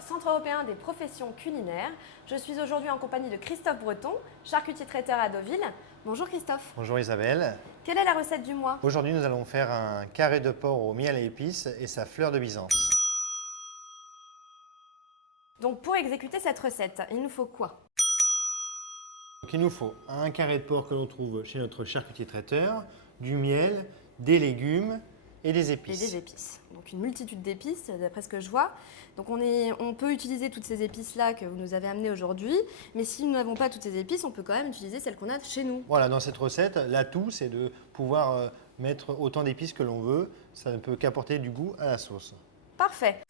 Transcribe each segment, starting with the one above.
Centre européen des professions culinaires. Je suis aujourd'hui en compagnie de Christophe Breton, charcutier traiteur à Deauville. Bonjour Christophe. Bonjour Isabelle. Quelle est la recette du mois? Aujourd'hui, nous allons faire un carré de porc au miel et épices et sa fleur de Byzance. Donc pour exécuter cette recette, il nous faut quoi? Donc, il nous faut un carré de porc que l'on trouve chez notre charcutier traiteur, du miel, des légumes et des épices. Et des épices. Donc une multitude d'épices, d'après ce que je vois. Donc on peut utiliser toutes ces épices-là que vous nous avez amenées aujourd'hui, mais si nous n'avons pas toutes ces épices, on peut quand même utiliser celles qu'on a chez nous. Voilà, dans cette recette, l'atout, c'est de pouvoir mettre autant d'épices que l'on veut. Ça ne peut qu'apporter du goût à la sauce. Parfait.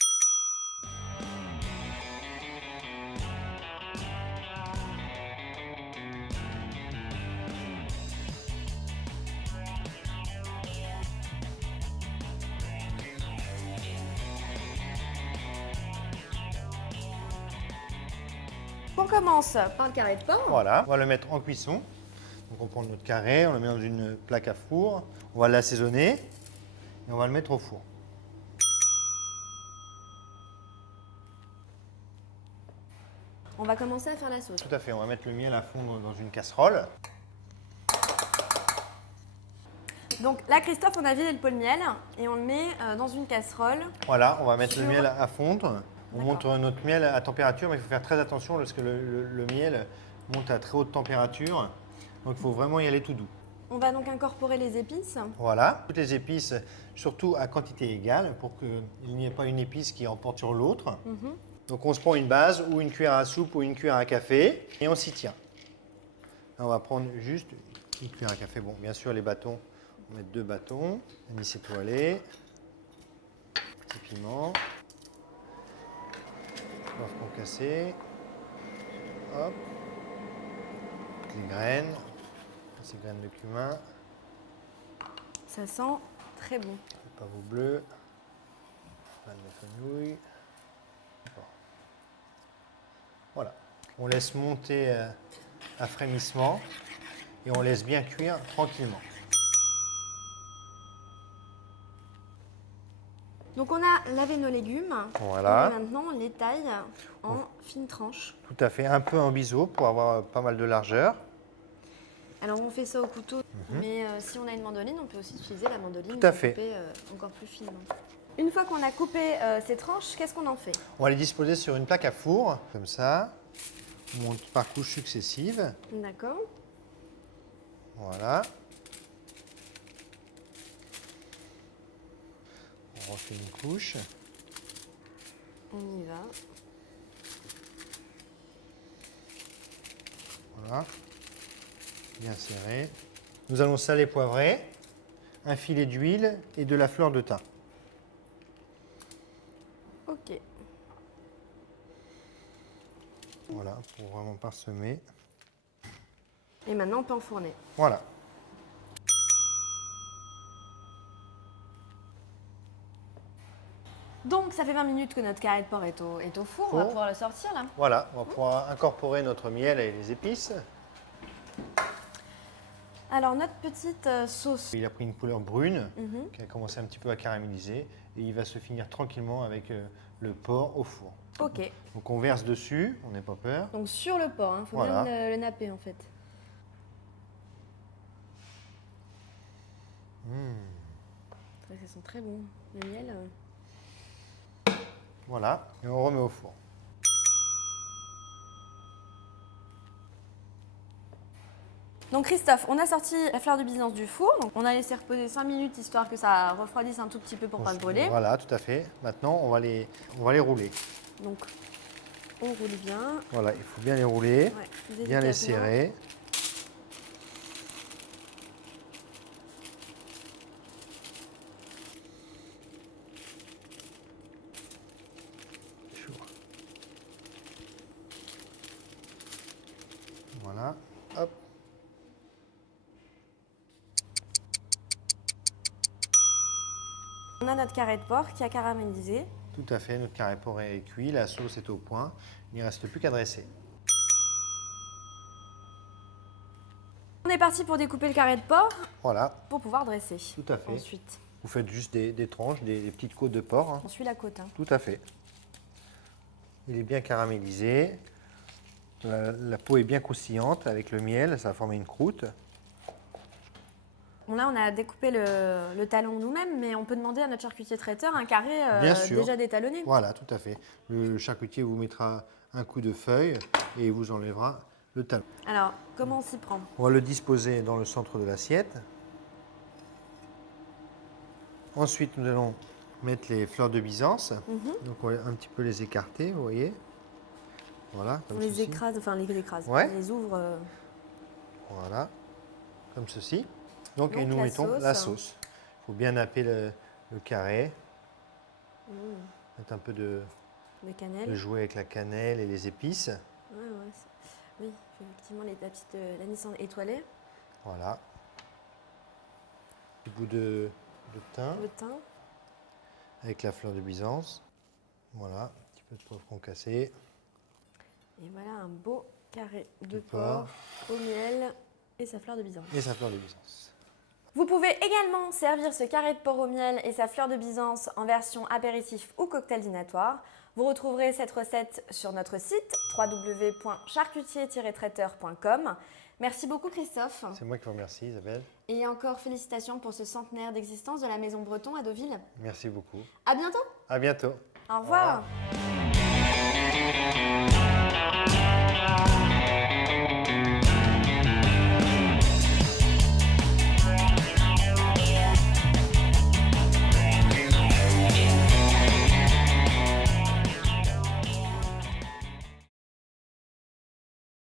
On commence par le carré de porc. Voilà, on va le mettre en cuisson. Donc on prend notre carré, on le met dans une plaque à four, on va l'assaisonner et on va le mettre au four. On va commencer à faire la sauce. Tout à fait, on va mettre le miel à fondre dans une casserole. Donc là, Christophe, on a vidé le pot de miel et on le met dans une casserole. Voilà, on va mettre le miel à fondre. On D'accord. monte notre miel à température, mais il faut faire très attention lorsque le miel monte à très haute température. Donc il faut vraiment y aller tout doux. On va donc incorporer les épices. Voilà, toutes les épices, surtout à quantité égale, pour qu'il n'y ait pas une épice qui emporte sur l'autre. Donc on se prend une base ou une cuillère à soupe ou une cuillère à café et on s'y tient. Là, on va prendre juste une cuillère à café. Bon, bien sûr, les bâtons, on va mettre 2 bâtons, anis étoilé, petit piment, poivre concassé, hop, les graines, ces graines de cumin, Ça sent très bon. le pavot bleu, graines de fenouil. Bon. Voilà, on laisse monter à frémissement et on laisse bien cuire tranquillement. Donc on a lavé nos légumes. Voilà. Et maintenant, on les taille en fines tranches. Tout à fait, un peu en biseau pour avoir pas mal de largeur. Alors on fait ça au couteau, mais si on a une mandoline, on peut aussi utiliser la mandoline Tout à pour fait. couper encore plus finement. Une fois qu'on a coupé ces tranches, qu'est-ce qu'on en fait? On va les disposer sur une plaque à four, comme ça. On monte par couches successives. D'accord. Voilà. On refait une couche. On y va. Voilà. Bien serré. Nous allons saler, poivrer, un filet d'huile et de la fleur de thym. Ok. Voilà, pour vraiment parsemer. Et maintenant, on peut enfourner. Voilà. Donc ça fait 20 minutes que notre carré de porc est au four. On va pouvoir le sortir là. Voilà, on va pouvoir incorporer notre miel et les épices. Alors notre petite sauce. Il a pris une couleur brune qui a commencé un petit peu à caraméliser et il va se finir tranquillement avec le porc au four. Ok. Donc on verse dessus, on n'est pas peur. Donc sur le porc, il faut Voilà. bien le napper en fait. Ça sent très bon. Le miel. Voilà, et on remet au four. Donc Christophe, on a sorti la fleur de Byzance du four. Donc on a laissé reposer 5 minutes histoire que ça refroidisse un tout petit peu pour pas se brûler. Voilà, tout à fait. Maintenant, on va les rouler. Donc on roule bien. Voilà, il faut bien les rouler, Ouais, bien les délicatement. serrer. Voilà, hop. On a notre carré de porc qui a caramélisé. Tout à fait, notre carré porc est cuit, la sauce est au point. Il ne reste plus qu'à dresser. On est parti pour découper le carré de porc Voilà, pour pouvoir dresser. tout à fait. Ensuite, Vous faites juste des tranches, des petites côtes de porc. Hein. on suit la côte. Hein. Tout à fait. Il est bien caramélisé. La peau est bien croustillante avec le miel, ça va former une croûte. Bon, là, on a découpé le talon nous-mêmes, mais on peut demander à notre charcutier traiteur un carré Bien sûr. déjà détalonné. Voilà, tout à fait. Le charcutier vous mettra un coup de feuille et vous enlèvera le talon. Alors, comment on s'y prend? On va le disposer dans le centre de l'assiette. Ensuite, nous allons mettre les fleurs de Byzance. Donc, on va un petit peu les écarter, vous voyez. Voilà, comme On les ceci. écrase, enfin les écrase, Ouais. on les ouvre. Voilà, comme ceci. Donc, et Donc, nous la mettons sauce. la sauce. Il faut bien napper le carré. Mettre un peu de Cannelle. jouer avec la cannelle et les épices. Ouais, ouais, oui, effectivement, la petite l'anis étoilée. Voilà. Un bout de thym Le thym. avec la fleur de Byzance. Voilà, un petit peu de poivre concassé. Et voilà un beau carré de porc. porc au miel et sa fleur de Byzance. Et sa fleur de Byzance. Vous pouvez également servir ce carré de porc au miel et sa fleur de Byzance en version apéritif ou cocktail dînatoire. Vous retrouverez cette recette sur notre site www.charcutier-traiteur.com. Merci beaucoup Christophe. C'est moi qui vous remercie Isabelle. Et encore félicitations pour ce centenaire d'existence de la Maison Breton à Deauville. Merci beaucoup. À bientôt. À bientôt. Au revoir. Au revoir.